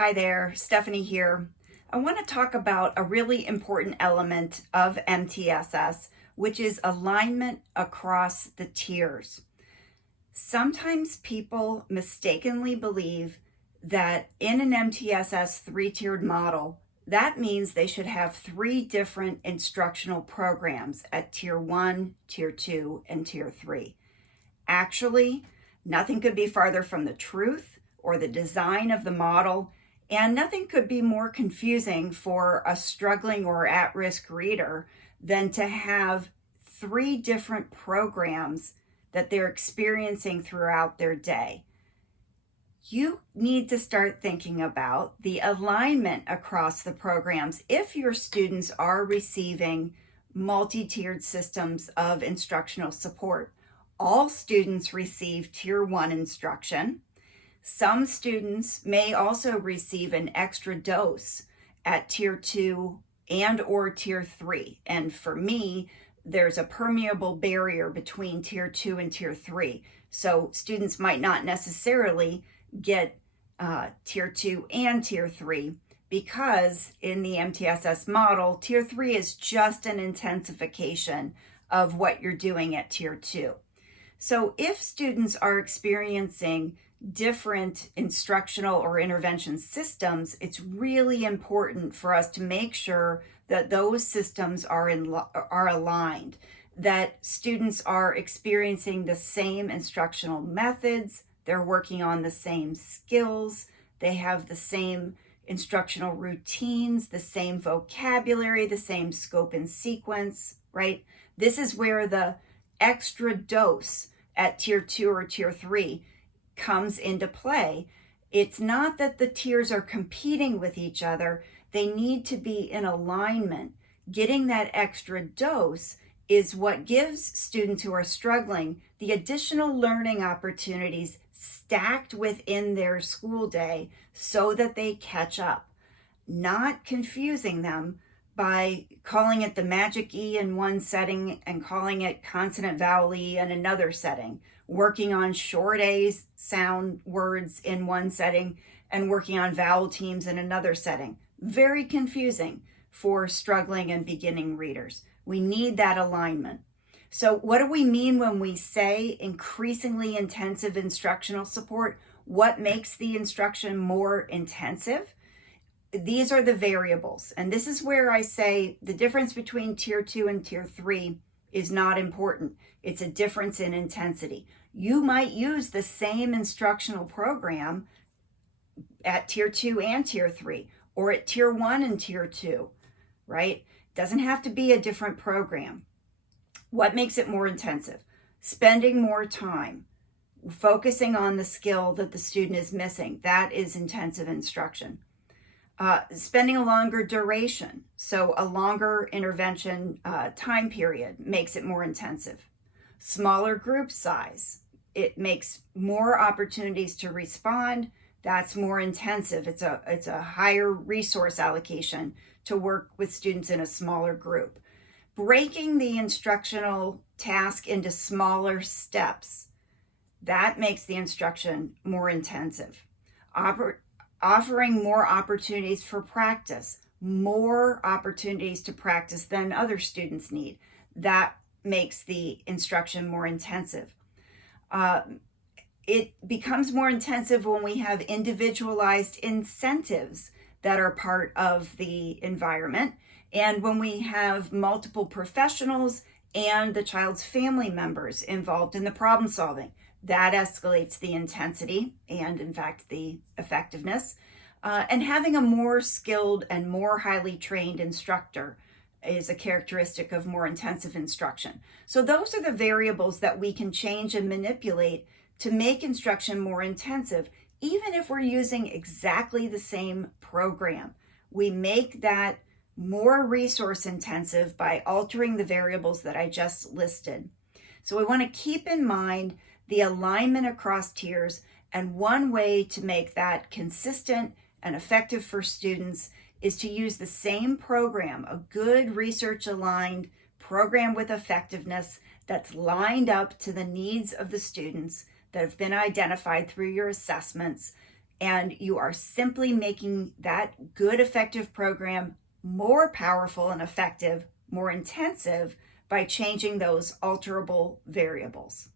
Hi there, Stephanie here. I want to talk about a really important element of MTSS, which is alignment across the tiers. Sometimes people mistakenly believe that in an MTSS three-tiered model, that means they should have three different instructional programs at Tier 1, Tier 2, and Tier 3. Actually, nothing could be farther from the truth or the design of the model, and nothing could be more confusing for a struggling or at-risk reader than to have three different programs that they're experiencing throughout their day. You need to start thinking about the alignment across the programs if your students are receiving multi-tiered systems of instructional support. All students receive Tier 1 instruction. Some students may also receive an extra dose at Tier 2 and or Tier 3. And for me, there's a permeable barrier between Tier 2 and Tier 3. So students might not necessarily get Tier 2 and Tier 3 because in the MTSS model, Tier 3 is just an intensification of what you're doing at Tier 2. So if students are experiencing different instructional or intervention systems, it's really important for us to make sure that those systems are aligned, that students are experiencing the same instructional methods, they're working on the same skills, they have the same instructional routines, the same vocabulary, the same scope and sequence, right? This is where the extra dose at Tier 2 or Tier 3 comes into play. It's not that the tiers are competing with each other. They need to be in alignment. Getting that extra dose is what gives students who are struggling the additional learning opportunities stacked within their school day so that they catch up, not confusing them by calling it the magic E in one setting and calling it consonant vowel E in another setting, working on short A sound words in one setting and working on vowel teams in another setting. Very confusing for struggling and beginning readers. We need that alignment. So what do we mean when we say increasingly intensive instructional support? What makes the instruction more intensive? These are the variables. And this is where I say the difference between Tier 2 and Tier 3 is not important. It's a difference in intensity. You might use the same instructional program at Tier 2 and Tier 3, or at Tier 1 and Tier 2, right? Doesn't have to be a different program. What makes it more intensive? Spending more time, focusing on the skill that the student is missing. That is intensive instruction. Spending a longer duration, so a longer intervention time period makes it more intensive. Smaller group size, it makes more opportunities to respond. That's more intensive. It's a higher resource allocation to work with students in a smaller group. Breaking the instructional task into smaller steps, that makes the instruction more intensive. Offering more opportunities for practice, more opportunities to practice than other students need. That makes the instruction more intensive. It becomes more intensive when we have individualized incentives that are part of the environment, and when we have multiple professionals and the child's family members involved in the problem solving. That escalates the intensity and, in fact, the effectiveness. And having a more skilled and more highly trained instructor is a characteristic of more intensive instruction. So those are the variables that we can change and manipulate to make instruction more intensive, even if we're using exactly the same program. We make that more resource intensive by altering the variables that I just listed. So we want to keep in mind the alignment across tiers, and one way to make that consistent and effective for students is to use the same program, a good research-aligned program with effectiveness that's lined up to the needs of the students that have been identified through your assessments, and you are simply making that good, effective program more powerful and effective, more intensive by changing those alterable variables.